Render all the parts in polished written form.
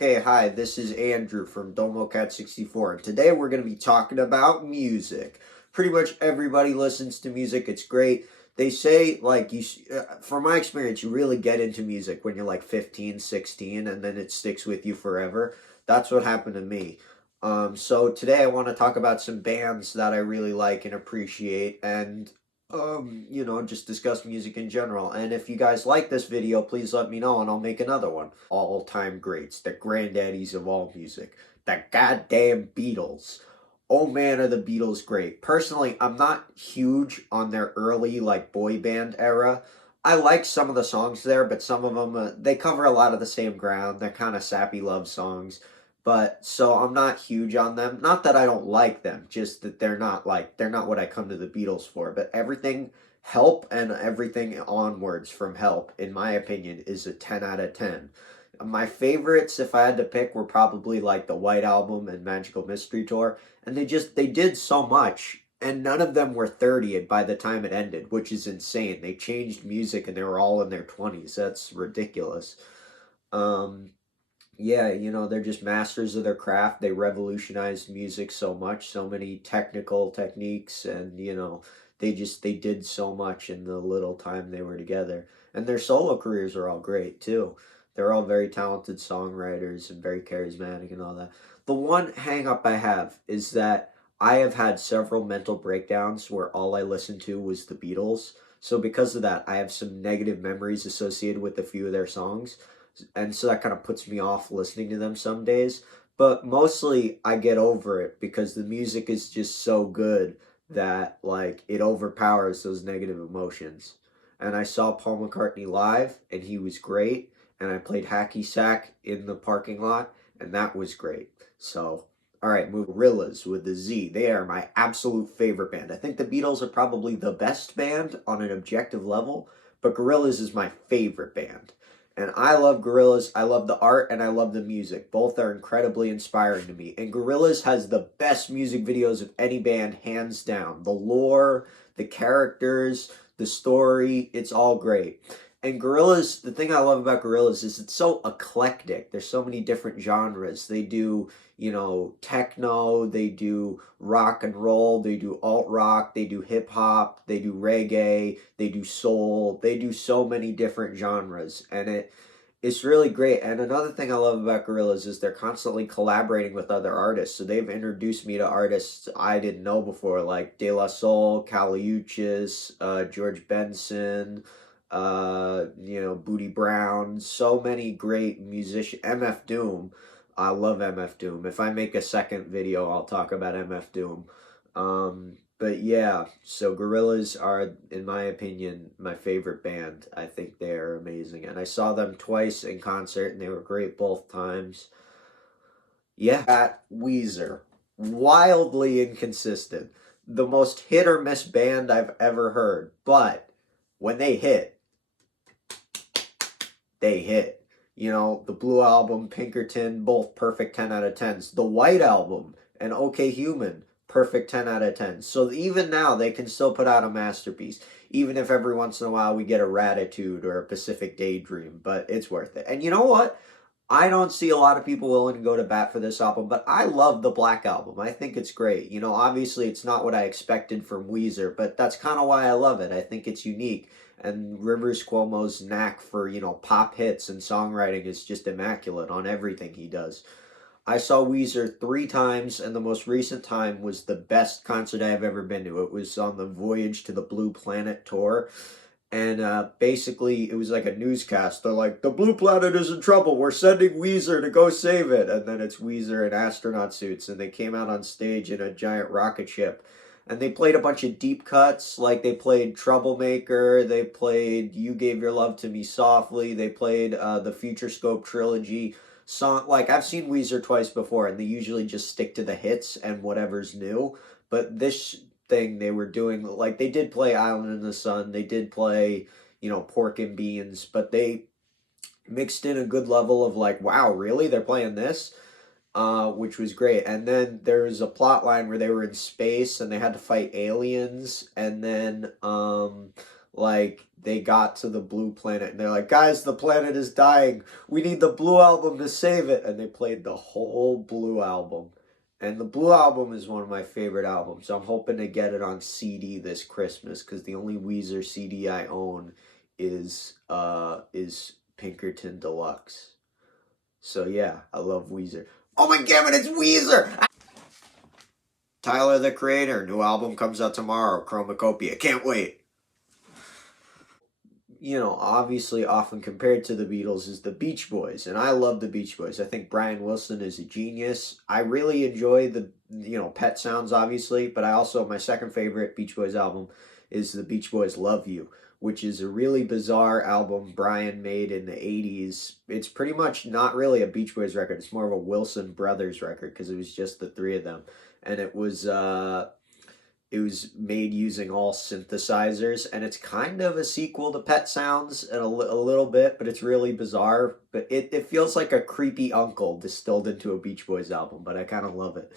Okay, hi, this is Andrew from DomoCat64, and today we're going to be talking about music. Pretty much everybody listens to music, it's great. They say, from my experience, you really get into music when you're like 15, 16, and then it sticks with you forever. That's what happened to me. So today I want to talk about some bands that I really like and appreciate, and just discuss music in general. And if you guys like this video, please let me know and I'll make another one. All-time greats, the granddaddies of all music, the goddamn Beatles. Oh man, are the Beatles great. Personally, I'm not huge on their early, like, boy band era. I like some of the songs there, but some of them, they cover a lot of the same ground. They're kind of sappy love songs. But so I'm not huge on them. Not that I don't like them, just that they're not what I come to the Beatles for. But everything Help and everything onwards from Help, in my opinion, is a 10 out of 10. My favorites, if I had to pick, were probably like the White Album and Magical Mystery Tour. And they did so much, and none of them were 30 by the time it ended, which is insane. They changed music and they were all in their 20s. That's ridiculous. Um, yeah, they're just masters of their craft. They revolutionized music so much, so many technical techniques, and they did so much in the little time they were together. And their solo careers are all great too. They're all very talented songwriters and very charismatic and all that. The one hang up I have is that I have had several mental breakdowns where all I listened to was the Beatles. So because of that, I have some negative memories associated with a few of their songs, and so that kind of puts me off listening to them some days. But mostly I get over it because the music is just so good that like it overpowers those negative emotions. And I saw Paul McCartney live and he was great, and I played hacky sack in the parking lot and that was great. So all right, move Gorillaz with the Z. They are my absolute favorite band. I think the Beatles are probably the best band on an objective level, but Gorillaz is my favorite band. And I love Gorillaz. I love the art and I love the music. Both are incredibly inspiring to me. And Gorillaz has the best music videos of any band, hands down. The lore, the characters, the story, it's all great. And Gorillaz, the thing I love about Gorillaz is it's so eclectic. There's so many different genres. They do, techno, they do rock and roll, they do alt rock, they do hip hop, they do reggae, they do soul, they do so many different genres, and it's really great. And another thing I love about Gorillaz is they're constantly collaborating with other artists. So they've introduced me to artists I didn't know before, like De La Soul, Kali Uchis, George Benson, Booty Brown, so many great musicians. MF Doom, I love MF Doom. If I make a second video, I'll talk about MF Doom. But yeah, so Gorillaz are, in my opinion, my favorite band. I think they are amazing. And I saw them twice in concert and they were great both times. Yeah, at Weezer. Wildly inconsistent. The most hit or miss band I've ever heard. But when they hit. The Blue Album, Pinkerton, both perfect 10 out of 10s. The White Album and OK Human, perfect 10 out of 10. So even now, they can still put out a masterpiece, even if every once in a while we get a Ratitude or a Pacific Daydream, but it's worth it. And you know what? I don't see a lot of people willing to go to bat for this album, but I love the Black Album. I think it's great. Obviously it's not what I expected from Weezer, but that's kind of why I love it. I think it's unique. And Rivers Cuomo's knack for, pop hits and songwriting is just immaculate on everything he does. I saw Weezer 3 times, and the most recent time was the best concert I've ever been to. It was on the Voyage to the Blue Planet tour. And basically, it was like a newscast. They're like, the Blue Planet is in trouble. We're sending Weezer to go save it. And then it's Weezer in astronaut suits. And they came out on stage in a giant rocket ship. And they played a bunch of deep cuts. Like they played Troublemaker. They played You Gave Your Love to Me Softly. They played the Futurescope trilogy song. Like, I've seen Weezer twice before. And they usually just stick to the hits and whatever's new. But this thing they were doing, like, they did play Island in the Sun, they did play Pork and Beans, but they mixed in a good level of like, wow, really, they're playing this, which was great. And then there was a plot line where they were in space and they had to fight aliens, and then Like they got to the Blue Planet and they're like, guys, the planet is dying. We need the Blue Album to save it. And they played the whole Blue Album. And the Blue Album is one of my favorite albums. I'm hoping to get it on CD this Christmas because the only Weezer CD I own is Pinkerton Deluxe. So yeah, I love Weezer. Oh my god, it's Weezer! Tyler the Creator, new album comes out tomorrow, Chromacopia. Can't wait. You know, obviously often compared to the Beatles is the Beach Boys, and I love the Beach Boys. I think Brian Wilson is a genius. I really enjoy the, Pet Sounds, obviously, but I also, my second favorite Beach Boys album is the Beach Boys Love You, which is a really bizarre album Brian made in the 80s. It's pretty much not really a Beach Boys record, it's more of a Wilson Brothers record because it was just the three of them. And it was made using all synthesizers, and it's kind of a sequel to Pet Sounds in a little bit, but it's really bizarre. But it feels like a creepy uncle distilled into a Beach Boys album, but I kind of love it.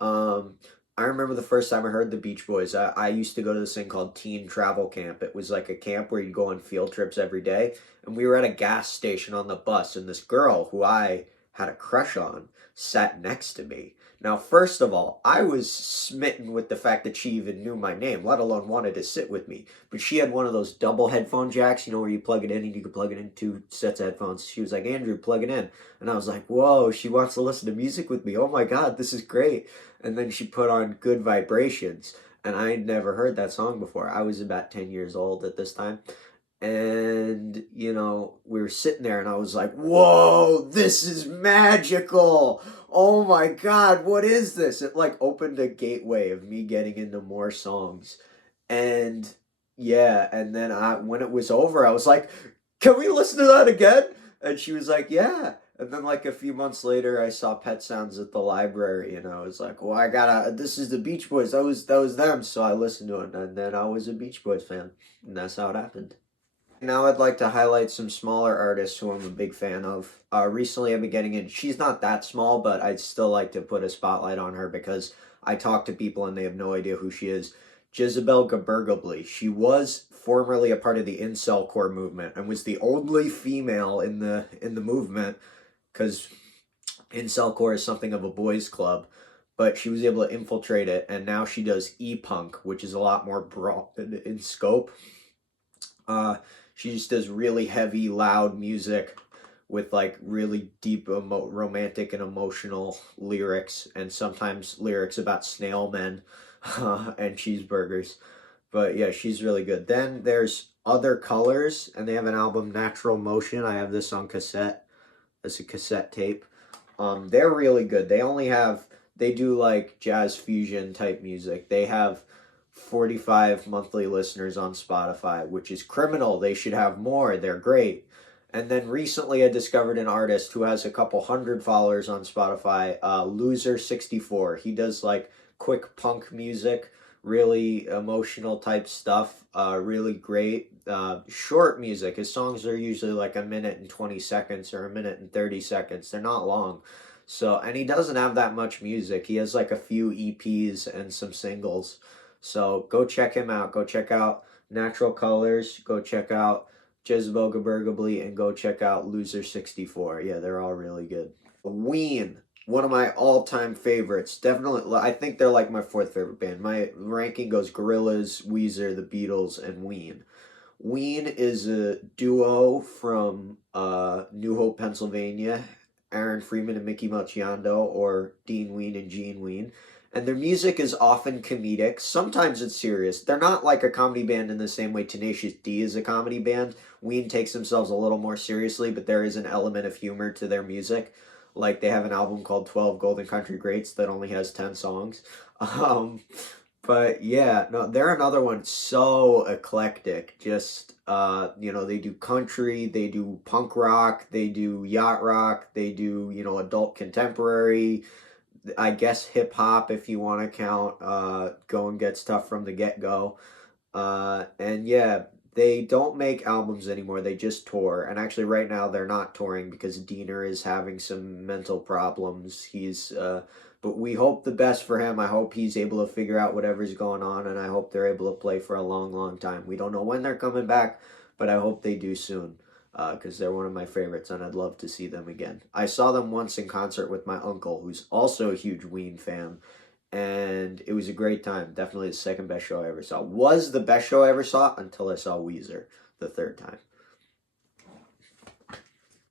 Um, I remember the first time I heard the Beach Boys, I used to go to this thing called Teen Travel Camp. It was like a camp where you'd go on field trips every day, and we were at a gas station on the bus, and this girl who I had a crush on sat next to me. Now, first of all, I was smitten with the fact that she even knew my name, let alone wanted to sit with me. But she had one of those double headphone jacks, where you plug it in and you can plug it in two sets of headphones. She was like, Andrew, plug it in. And I was like, whoa, she wants to listen to music with me. Oh my God, this is great. And then she put on Good Vibrations. And I had never heard that song before. I was about 10 years old at this time. And, we were sitting there and I was like, whoa, this is magical. Oh my God, what is this? It like opened a gateway of me getting into more songs. And yeah, and then when it was over, I was like, can we listen to that again? And she was like, yeah. And then like a few months later, I saw Pet Sounds at the library, and I was like, well, this is the Beach Boys. That was them. So I listened to it, and then I was a Beach Boys fan, and that's how it happened. Now I'd like to highlight some smaller artists who I'm a big fan of. Recently I've been getting in. She's not that small, but I'd still like to put a spotlight on her because I talk to people and they have no idea who she is. Jezebel Gebergably. She was formerly a part of the incel core movement and was the only female in the movement because incel core is something of a boys club. But she was able to infiltrate it, and now she does e-punk, which is a lot more broad in scope. Uh, she just does really heavy, loud music with like really deep, romantic and emotional lyrics, and sometimes lyrics about snail men and cheeseburgers. But yeah, she's really good. Then there's Other Colors, and they have an album, Natural Motion. I have this on cassette. It's a cassette tape. They're really good. They do like jazz fusion type music. They have 45 monthly listeners on Spotify, which is criminal. They should have more. They're great. And then recently I discovered an artist who has a couple hundred followers on Spotify, Loser64. He does like quick punk music, really emotional type stuff, really great. Short music. His songs are usually like a minute and 20 seconds or a minute and 30 seconds. They're not long. So, and he doesn't have that much music. He has like a few EPs and some singles. So go check him out. Go check out Natural Colors. Go check out Jezebel Gebergably, and go check out Loser64. Yeah, they're all really good. Ween, one of my all-time favorites. Definitely, I think they're like my fourth favorite band. My ranking goes Gorillaz, Weezer, The Beatles, and Ween. Ween is a duo from New Hope, Pennsylvania. Aaron Freeman and Mickey Marciano, or Dean Ween and Gene Ween. And their music is often comedic. Sometimes it's serious. They're not like a comedy band in the same way Tenacious D is a comedy band. Ween takes themselves a little more seriously, but there is an element of humor to their music. Like they have an album called 12 Golden Country Greats that only has 10 songs. Um, but yeah, no, they're another one so eclectic. Just they do country, they do punk rock, they do yacht rock, they do, adult contemporary, I guess hip hop if you want to count Go and Get Stuff from the Get Go. And yeah, They don't make albums anymore. They just tour. And actually, right now, they're not touring because Diener is having some mental problems. But we hope the best for him. I hope he's able to figure out whatever's going on, and I hope they're able to play for a long, long time. We don't know when they're coming back, but I hope they do soon because they're one of my favorites, and I'd love to see them again. I saw them once in concert with my uncle, who's also a huge Ween fan, and it was a great time. Definitely the second best show I ever saw. Was the best show I ever saw until I saw Weezer the third time.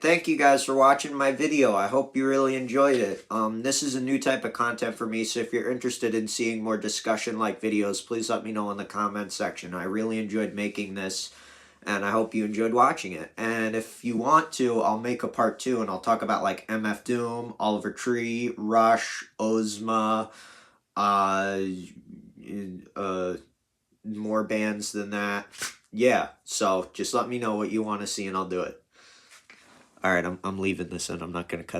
Thank you guys for watching my video. I hope you really enjoyed it. This is a new type of content for me, so if you're interested in seeing more discussion-like videos, please let me know in the comments section. I really enjoyed making this, and I hope you enjoyed watching it. And if you want to, I'll make a part 2, and I'll talk about like MF Doom, Oliver Tree, Rush, Ozma, more bands than that. Yeah, so just let me know what you want to see, and I'll do it. All right, I'm leaving this in. I'm not going to cut it.